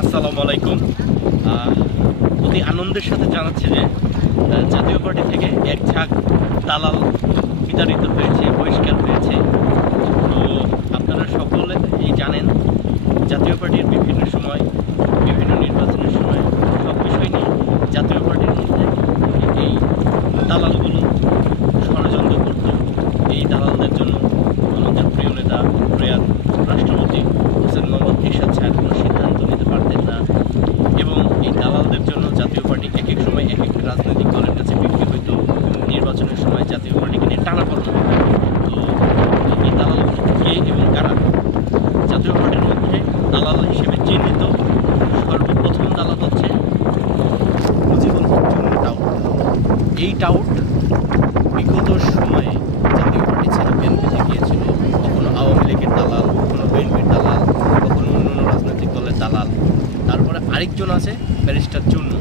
আসসালামু আলাইকুম। অতি আনন্দের সাথে জানাচ্ছি যে জাতীয় পার্টি থেকে এক ঝাঁক দালাল বিতাড়িত হয়েছে, বহিষ্কার হয়েছে। তো আপনারা সকলেই জানেন জাতীয় পার্টির বিভিন্ন সময় বিভিন্ন নির্বাচনের সময় সব বিষয় নিয়ে জাতীয় পার্টির মধ্যে এই দালালগুলো ষড়যন্ত্র করত। এই দালালদের জন্য আমাদের প্রিয় নেতা প্রয়াত রাষ্ট্রপতি হোসেন মোহাম্মদ এরশাদ সাহেব কোনো সিদ্ধান্ত নিতে পারতেন না, এবং এই দালালদের জন্য জাতীয় পার্টি এক এক সময় এক এক রাজনৈতিক দলের কাছে বিক্রি হইত। নির্বাচনের সময় জাতীয় পার্টিকে নিয়ে টানাপোড়েন হতো। তো এই দালাল কে এবং কারা? জাতীয় পার্টির মধ্যে দালাল হিসেবে চিহ্নিত সর্বপ্রথম দালাল হচ্ছে মুজিবুল হক চুন্নু টাউট। এই টাউট বিগত সময়ে জাতীয় পার্টি ছেড়ে বিএনপিতে গিয়েছিল। কখনো আওয়ামী লীগের দালাল, কখনো বিএনপির দালাল, কখনো অন্য রাজনৈতিক দলের দালাল। তারপরে আরেকজন আছে ব্যারিস্টার চুন্নু।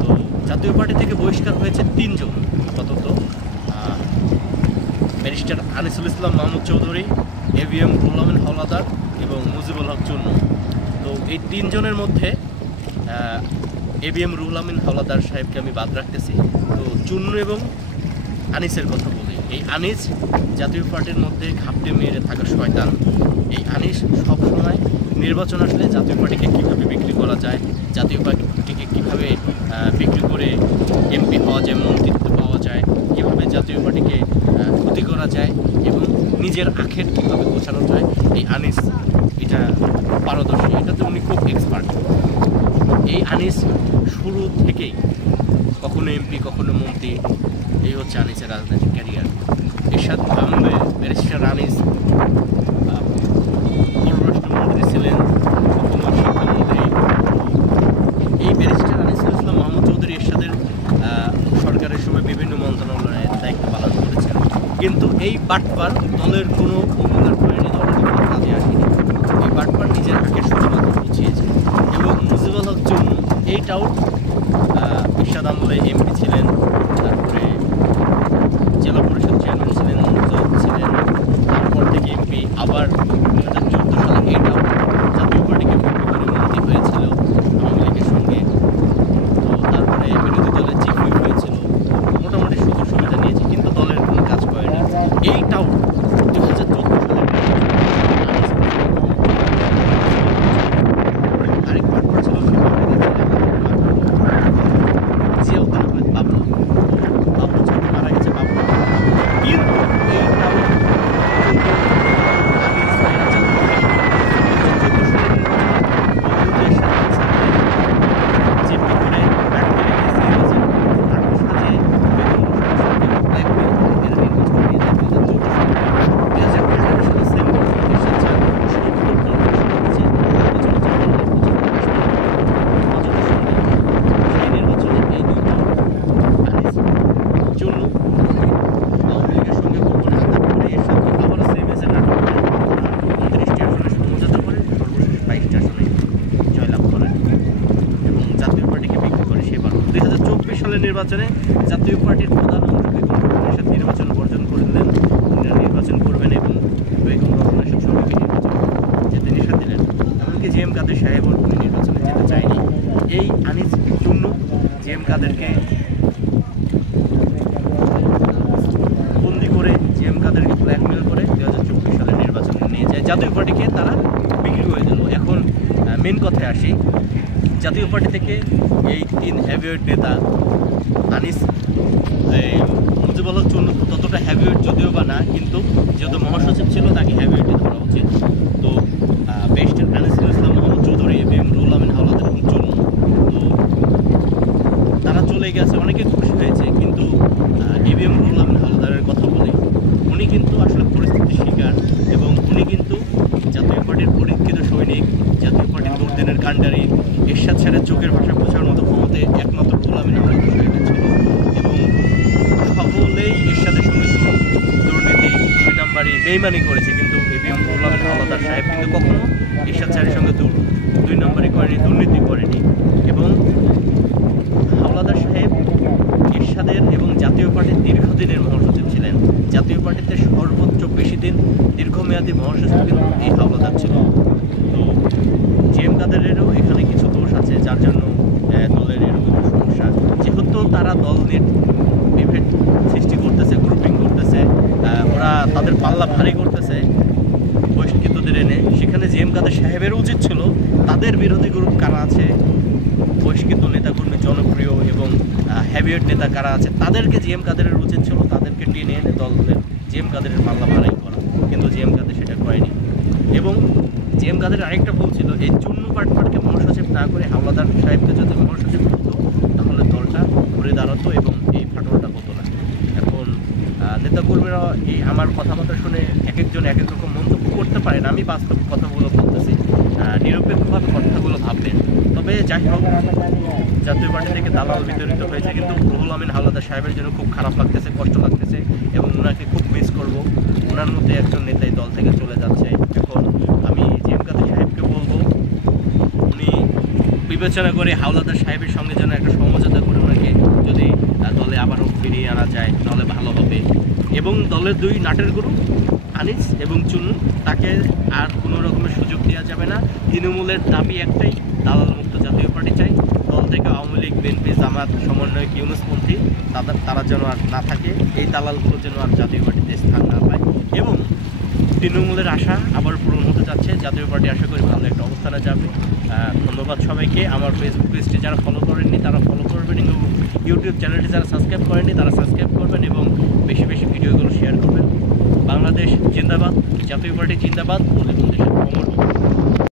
তো জাতীয় পার্টি থেকে বহিষ্কার হয়েছে তিনজন আপাতত, ব্যারিস্টার আনিসুল ইসলাম মাহমুদ চৌধুরী, এবিএম রুহুল আমিন হাওলাদার এবং মুজিবুল হক চুন্নু। তো এই তিনজনের মধ্যে এবিএম রুহুল আমিন হাওলাদার সাহেবকে আমি বাদ রাখতেছি। তো চুন্নু এবং আনিসের কথা বলি। এই আনিস জাতীয় পার্টির মধ্যে ঘাপটে মেরে থাকা শয়তান। এই আনিস সবসময় নির্বাচন আসলে জাতীয় পার্টিকে কীভাবে বিক্রি করা যায়, জাতীয় পার্টিকে কীভাবে বিক্রি করে এমপি হওয়া যায়, মন্ত্রিত্ব পাওয়া যায়, কীভাবে জাতীয় পার্টিকে ক্ষতি করা যায় এবং নিজের আখের কীভাবে গোছানো যায়, এই আনিস এটা পারদর্শী, এটাতে উনি খুব এক্সপার্ট। এই আনিস শুরু থেকেই কখনো এমপি কখনো মন্ত্রী, এই হচ্ছে আনিসের রাজনৈতিক ক্যারিয়ার। এরশাদ আমলে ব্যারিস্টার আনিস পররাষ্ট্রমন্ত্রী ছিলেন, কখনো শিক্ষামন্ত্রী। এই ব্যারিস্টার আনিসুল ইসলাম মাহমুদ চৌধুরী এরশাদের সরকারের সময় বিভিন্ন মন্ত্রণালয়ের দায়িত্ব পালন করেছেন। কিন্তু এই বাটপার দলের কোনো উপকার করেনি, দলের কোনো কাজে আসেনি। এই বাটপার নিজের আগে শুধুমাত্র বুঝিয়েছে। এবং মুজিবুল হক চুন্নু এইটাও এরশাদ আমলে এমপি ছিলেন, তারপরে জেলা পরিষদ চেয়ারম্যান ছিলেন, ছিলেন, তারপর থেকে এমপি, আবার 2014 সালে এইটাও জাতীয় পার্টিকে বিক্রি করে মন্ত্রী হয়েছিল আওয়ামী লীগের সঙ্গে। তো তারপরে বিরোধী দলের চিফ হুইপ হয়েছিল, মোটামুটি সুযোগ সুবিধা নিয়েছে, কিন্তু দলের কোনো কাজ করেনি। এইটাও 2014 সালে আরেক পার্টনার ছিল জিয়াউদ্দিন আহমেদ বাবলু। বাবলু যখন মারা গেছে, বাবলু কিন্তু এইটাও নির্বাচনে জাতীয় পার্টির প্রধান মন্ত্রী নির্বাচন বর্জন করলেন, নির্বাচন করবেন এবং বেগম রহমান সঙ্গে নির্বাচন যেতে নিষেধ দিলেন। এমনকি জি এম কাদের সাহেব উনি নির্বাচনে যেতে চায়নি। এই আনিস চুন্নু জি এম কাদেরকে বন্দি করে, জি এম কাদেরকে ব্ল্যাকমেল করে 2024 সালে নির্বাচনে নিয়ে যায়। জাতীয় পার্টিকে তারা বিক্রি করে দিল। এখন মেন কথায় আসি, জাতীয় পার্টি থেকে এই তিন হেভিওয়েট নেতা আনিস, মুজিবুল হক চুন্নু ততটা হেভিওয়েট যদিও বা না, কিন্তু যেহেতু মহাসচিব ছিল তাকে হেভিওয়েটে ধরা উচিত। তো ব্যারিস্টার আনিসুল ইসলাম মাহমুদ চৌধুরী, এবিএম রুহুল আমিন হাওলাদার এবং চুন্নু, তো তারা চলে গেছে, অনেকে খুশি হয়েছে। কিন্তু এবিএম রুহুল আমিন হাওলাদারের কথা বলি, উনি কিন্তু আসলে পরিস্থিতির শিকার এবং উনি কিন্তু জাতীয় পার্টির পরীক্ষিত সৈনিক, জাতীয় পার্টির দুর্দিনের কাণ্ডারি। এরশাদ সাহেবের চোখের ভাষা বোঝার মতো ক্ষমতায় একমাত্র রুহুল আমিন হাওলাদার সাহেবের ছিল, এবং সকলেই এরশাদের সঙ্গে দুর্নীতি, 2 নাম্বারি, বেইমানি করেছে। কিন্তু এবিএম রুহুল আমিন হাওলাদার সাহেব কিন্তু কখনো এরশাদ সাহেবের সঙ্গে 2 নাম্বারি করেনি, দুর্নীতি করেনি। এবং হাওলাদার সাহেব এরশাদের এবং জাতীয় পার্টির দীর্ঘদিনের মহাসচিব ছিলেন। জাতীয় পার্টিতে সর্বোচ্চ বেশি দিন দীর্ঘমেয়াদী মহাসচিব কিন্তু এই হাওলাদার ছিল। তো জি এম কাদেরেরও তাদের বিরোধী গ্রুপ কারা আছে, বহিষ্কৃত নেতাকর্মী জনপ্রিয় এবং হেভিওয়েট নেতা কারা আছে, তাদেরকে জিএম কাদেরের উচিত ছিল তাদেরকে টেনে এনে দলের জিএম কাদেরের পাল্লা ভাড়াই করা, কিন্তু জিএম কাদের সেটা করেনি। এবং জিএম কাদের আরেকটা ভুল ছিল, এই চুন্নু পাটপাটকে মহাসচিব না করে হাওলাদার সাহেবকে যদি মহাসচিব করতো তাহলে দলটা ঘুরে দাঁড়াতো এবং এই ফাটলটা হতো না। এখন নেতাকর্মীরা এই আমার কথাবার্তা শুনে এক একজন এক এক রকম মন্তব্য করতে পারেন, আমি বাস্তব কথাগুলো বলতেছি, নিরপেক্ষভাবে কথাগুলো ভাববেন। তবে যাই হোক, জাতীয় পার্টি থেকে দালাল বিতরিত হয়েছে, কিন্তু রুহুল আমিন হাওলাদার সাহেবের জন্য খুব খারাপ লাগতেছে, কষ্ট লাগতেছে এবং ওনাকে খুব মিস করব। ওনার মধ্যে একজন নেতাই দল থেকে চলে যাচ্ছে। এখন আমি জিএম কাদের সাহেবকে বলবো, উনি বিবেচনা করে হাওলাদার সাহেবের সঙ্গে যেন একটা সমঝোতা করে ওনাকে যদি দলে আবারও ফিরিয়ে আনা যায় তাহলে ভালো হবে। এবং দলের দুই নাটের গুরু আনিস এবং চুন্নু, তাকে আর কোনো রকমের সুযোগ দেওয়া যাবে না। তৃণমূলের দাবি একটাই, দালাল মুক্ত জাতীয় পার্টি চাই। দল থেকে আওয়ামী লীগ, বিএনপি, জামাত, সমন্বয়ক, ইউনুসপন্থী তারা যেন আর না থাকে, এই দালালগুলো যেন আর জাতীয় পার্টিতে স্থান না পায়। এবং তৃণমূলের আশা আবার পূরণ হতে যাচ্ছে, জাতীয় পার্টি আশা করি ভালো একটা অবস্থানে যাবে। ধন্যবাদ সবাইকে। আমার ফেসবুক পেজটি যারা ফলো করেননি তারা ফলো করবেন এবং ইউটিউব চ্যানেলটি যারা সাবস্ক্রাইব করেননি তারা সাবস্ক্রাইব করবেন এবং বেশি বেশি ভিডিওগুলো শেয়ার করবেন। বাংলাদেশ জিন্দাবাদ, জাতীয় পার্টি জিন্দাবাদ, দেশের অমর।